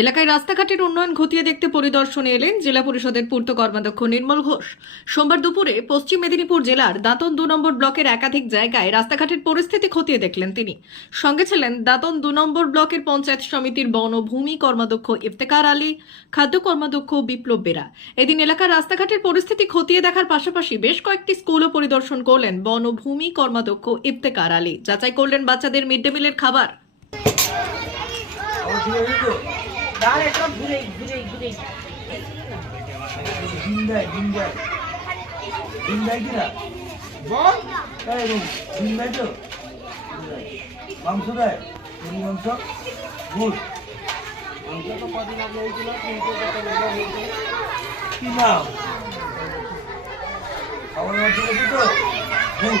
এলাকায় রাস্তাঘাটের উন্নয়ন খতিয়ে দেখতে পরিদর্শনে এলেন জেলা পরিষদের পূর্ত কর্মাধ্যক্ষ নির্মল ঘোষ। সোমবার দুপুরে পশ্চিম মেদিনীপুর জেলার দাঁতন দু নম্বর ব্লকের একাধিক জায়গায় রাস্তাঘাটের পরিস্থিতি খতিয়ে দেখলেন তিনি। সঙ্গে ছিলেন দাঁতন দু নম্বর ব্লকের পঞ্চায়েত সমিতির বন ভূমি কর্মাধ্যক্ষ ইফতেকার আলী, খাদ্য কর্মাধ্যক্ষ বিপ্লব বেরা। এদিন এলাকার রাস্তাঘাটের পরিস্থিতি খতিয়ে দেখার পাশাপাশি বেশ কয়েকটি স্কুলও পরিদর্শন করলেন বন ভূমি কর্মাধ্যক্ষ ইফতেকার আলী। যাচাই করলেন বাচ্চাদের মিড ডে মিলের খাবার। সব ঘুরে ঘুরে ঘুরে ডিম দেয় ডিম দেয় কিনা বল। তাই এবং ডিম তো। মাংস। দেয় মুরগি মাংস গুড কি নাম খাবার মাংস দেখি তো গুড